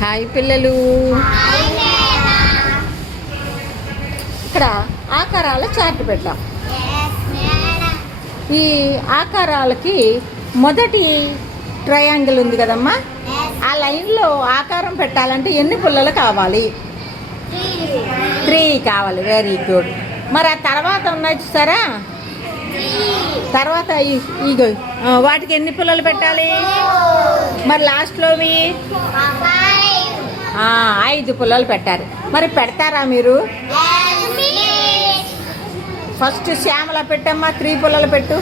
Hi పిల్లలు. ఇక్కడ ఆకారాల chart పెట్టాం. ఈ ఆకారాలకి మొదటి ట్రయాంగిల్ ఉంది కదమ్మా, ఆ లైన్లో ఆకారం పెట్టాలంటే ఎన్ని పుల్లలు కావాలి? 3 కావాలి. Very good. మరి ఆ తర్వాత ఉన్నాయి చూసారా, తర్వాత ఇగో వాటికి ఎన్ని పుల్లలు పెట్టాలి? మరి లాస్ట్లోవి 5 పుల్లలు పెట్టారు. మరి పెడతారా మీరు? ఫస్ట్ శ్యామల పెట్టమ్మా, 3 పుల్లలు పెట్టు.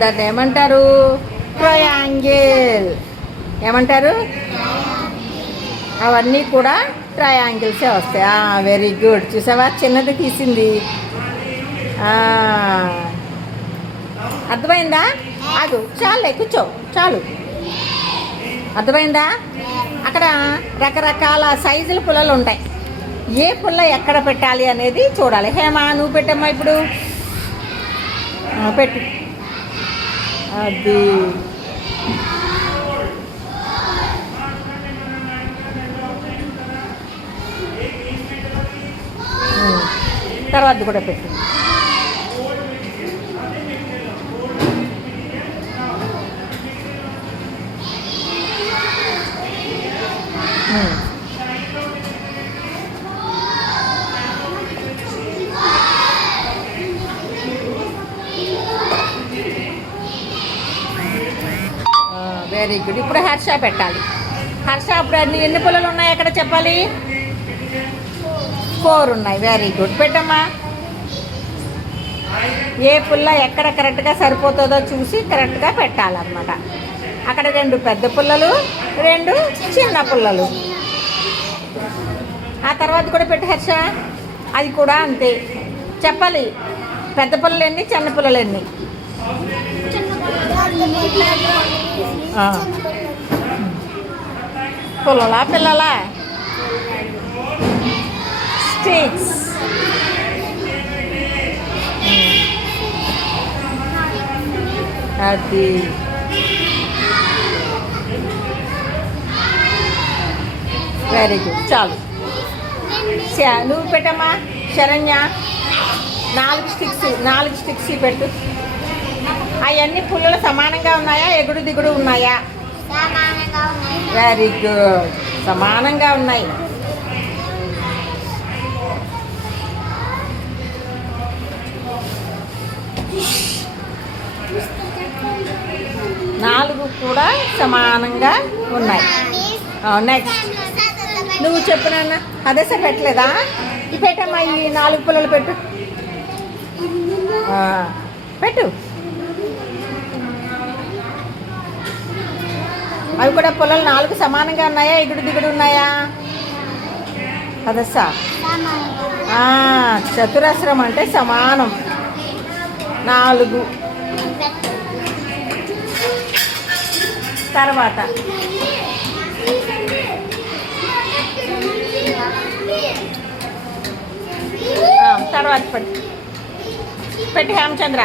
దాన్ని ఏమంటారు? ట్రయాంగిల్. ఏమంటారు? అవన్నీ కూడా ట్రయాంగిల్సే వస్తాయి. Very good. చూసావా, చిన్నది తీసింది. అర్థమైందా? అది చాలే, కూర్చో, చాలు. అర్థమైందా? అక్కడ రకరకాల సైజుల పుల్లలు ఉంటాయి. ఏ పుల్ల ఎక్కడ పెట్టాలి అనేది చూడాలి. హేమా, నువ్వు పెట్టమ్మా ఇప్పుడు. పెట్టు. అది తర్వాత కూడా పెట్టు. Very good. ఇప్పుడు హర్ష పెట్టాలి. హర్ష ఇప్పుడు ఎన్ని పుల్లలు ఉన్నాయి అక్కడ చెప్పాలి? 4 ఉన్నాయి. Very good. పెట్టమ్మా. ఏ పుల్ల ఎక్కడ కరెక్ట్గా సరిపోతుందో చూసి కరెక్ట్గా పెట్టాలన్నమాట. అక్కడ 2 పెద్ద పుల్లలు, 2 చిన్న పుల్లలు. ఆ తర్వాత కూడా పెట్టు హర్ష. అది కూడా అంతే చెప్పాలి. పెద్ద పుల్లలు ఎన్ని, చిన్న పుల్లలు ఎన్ని? పుల్లలా పిల్లలా? స్టిక్స్. అది వెరీ గుడ్. చాలు. నువ్వు పెట్టమ్మా శరణ్య. 4 స్టిక్స్ పెట్టు. అవన్నీ పుల్లలు సమానంగా ఉన్నాయా, ఎగుడు దిగుడు ఉన్నాయా? Very good. సమానంగా ఉన్నాయి. నాలుగు కూడా సమానంగా ఉన్నాయి. నెక్స్ట్ నువ్వు చెప్పు నాన్న. అదేసే పెట్టలేదా? పెట్టమ్మా. ఈ 4 పుల్లలు పెట్టు. పెట్టు. అవి కూడా పుల్లలు 4 సమానంగా ఉన్నాయా, ఎగుడు దిగుడు ఉన్నాయా? అదసా చతురస్రం అంటే సమానం. 4. తర్వాత పెట్టి హేమచంద్ర.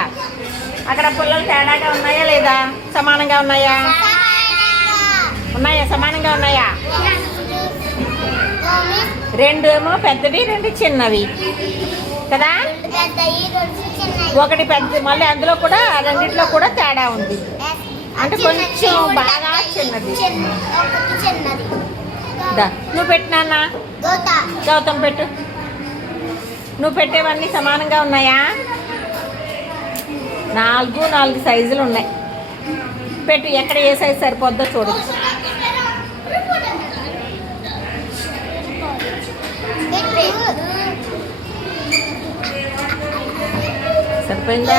అక్కడ పుల్లలు తేడాగా ఉన్నాయా లేదా, సమానంగా ఉన్నాయా? ఉన్నాయా, సమానంగా ఉన్నాయా? 2 ఏమో పెద్దవి, 2 చిన్నవి కదా. 1 పెద్ద, మళ్ళీ అందులో కూడా 2 కూడా తేడా ఉంది. అంటే కొంచెం బాగా చిన్నది. నువ్వు పెట్టినా గౌతమ్ పెట్టు. నువ్వు పెట్టేవన్నీ సమానంగా ఉన్నాయా? 4 సైజులు ఉన్నాయి. పెట్టు. ఎక్కడ ఏ సైజు సరిపోద్దో చూడచ్చు. సరిపోయిందా?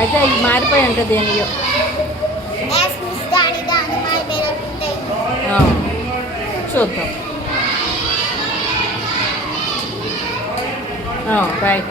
అయితే ఇది మారిపోయి ఉంటుంది. ఏమియో చూద్దాం. రైట్.